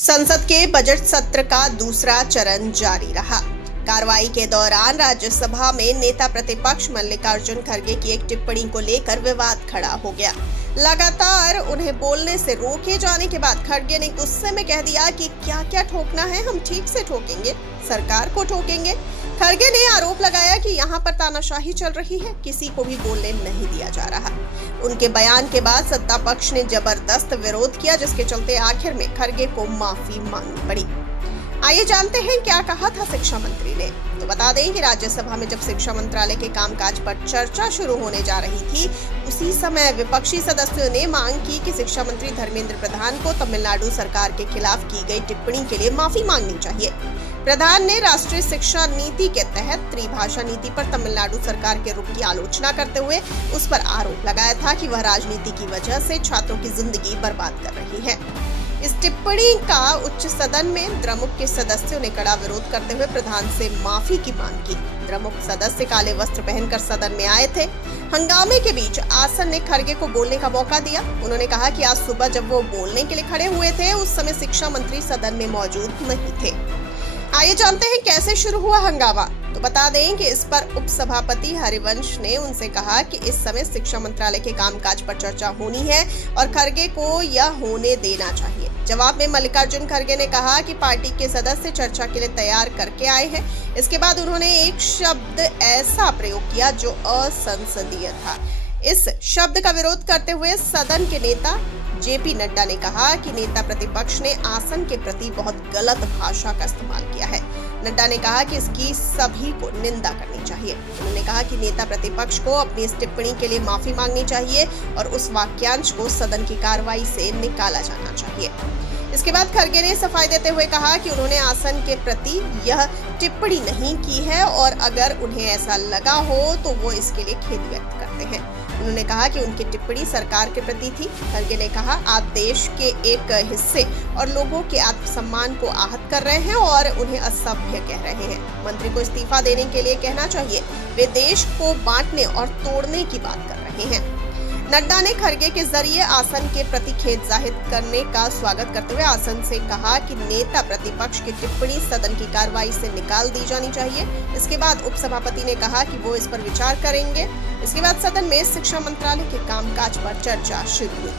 संसद के बजट सत्र का दूसरा चरण जारी रहा। कार्रवाई के दौरान राज्यसभा में नेता प्रतिपक्ष मल्लिकार्जुन खड़गे की एक टिप्पणी को लेकर विवाद खड़ा हो गया। लगातार उन्हें बोलने से रोके जाने के बाद खड़गे ने गुस्से में कह दिया कि क्या क्या ठोकना है, हम ठीक से ठोकेंगे, सरकार को ठोकेंगे। खड़गे ने आरोप लगाया कि यहाँ पर तानाशाही चल रही है, किसी को भी बोलने नहीं दिया जा रहा। उनके बयान के बाद सत्ता पक्ष ने जबरदस्त विरोध किया, जिसके चलते आखिर में खड़गे को माफी मांगनी पड़ी। आइए जानते हैं क्या कहा था शिक्षा मंत्री ने। तो बता दें कि राज्यसभा में जब शिक्षा मंत्रालय के कामकाज पर चर्चा शुरू होने जा रही थी, उसी समय विपक्षी सदस्यों ने मांग की कि शिक्षा मंत्री धर्मेंद्र प्रधान को तमिलनाडु सरकार के खिलाफ की गई टिप्पणी के लिए माफी मांगनी चाहिए। प्रधान ने राष्ट्रीय शिक्षा नीति के तहत त्रिभाषा नीति पर तमिलनाडु सरकार के रुख की आलोचना करते हुए उस पर आरोप लगाया था कि वह राजनीति की वजह से छात्रों की जिंदगी बर्बाद कर रही है। इस टिप्पणी का उच्च सदन में द्रमुक के सदस्यों ने कड़ा विरोध करते हुए प्रधान से माफी की मांग की। द्रमुक सदस्य काले वस्त्र पहनकर सदन में आए थे। हंगामे के बीच आसन ने खड़गे को बोलने का मौका दिया। उन्होंने कहा कि आज सुबह जब वो बोलने के लिए खड़े हुए थे, उस समय शिक्षा मंत्री सदन में मौजूद नहीं थे। आइए जानते हैं कैसे शुरू हुआ हंगामा। तो बता दें कि इस पर उपसभापति हरिवंश ने उनसे कहा कि इस समय शिक्षा मंत्रालय के कामकाज पर चर्चा होनी है और खड़गे को यह होने देना चाहिए। जवाब में मल्लिकार्जुन खड़गे ने कहा कि पार्टी के सदस्य चर्चा के लिए तैयार करके आए हैं। इसके बाद उन्होंने एक शब्द ऐसा प्रयोग किया जो असंसदीय था। इस शब्द का विरोध करते हुए सदन के नेता जेपी नड्डा ने कहा कि नेता प्रतिपक्ष ने आसन के प्रति बहुत गलत भाषा का इस्तेमाल किया है। नड्डा ने कहा कि इसकी सभी को निंदा करनी चाहिए। उन्होंने कहा कि नेता प्रतिपक्ष को अपनी इस टिप्पणी के लिए माफी मांगनी चाहिए और उस वाक्यांश को सदन की कार्रवाई से निकाला जाना चाहिए। इसके बाद खड़गे ने सफाई देते हुए कहा कि उन्होंने आसन के प्रति यह टिप्पणी नहीं की है और अगर उन्हें ऐसा लगा हो तो वो इसके लिए खेद व्यक्त करते हैं। उन्होंने कहा कि उनकी टिप्पणी सरकार के प्रति थी। खड़गे ने कहा, आप देश के एक हिस्से और लोगों के आत्मसम्मान को आहत कर रहे हैं और उन्हें असभ्य कह रहे हैं। मंत्री को इस्तीफा देने के लिए कहना चाहिए। वे देश को बांटने और तोड़ने की बात कर रहे हैं। नड्डा ने खड़गे के जरिए आसन के प्रति खेद जाहिर करने का स्वागत करते हुए आसन से कहा कि नेता प्रतिपक्ष की टिप्पणी सदन की कार्रवाई से निकाल दी जानी चाहिए। इसके बाद उपसभापति ने कहा कि वो इस पर विचार करेंगे। इसके बाद सदन में शिक्षा मंत्रालय के कामकाज पर चर्चा शुरू हुई।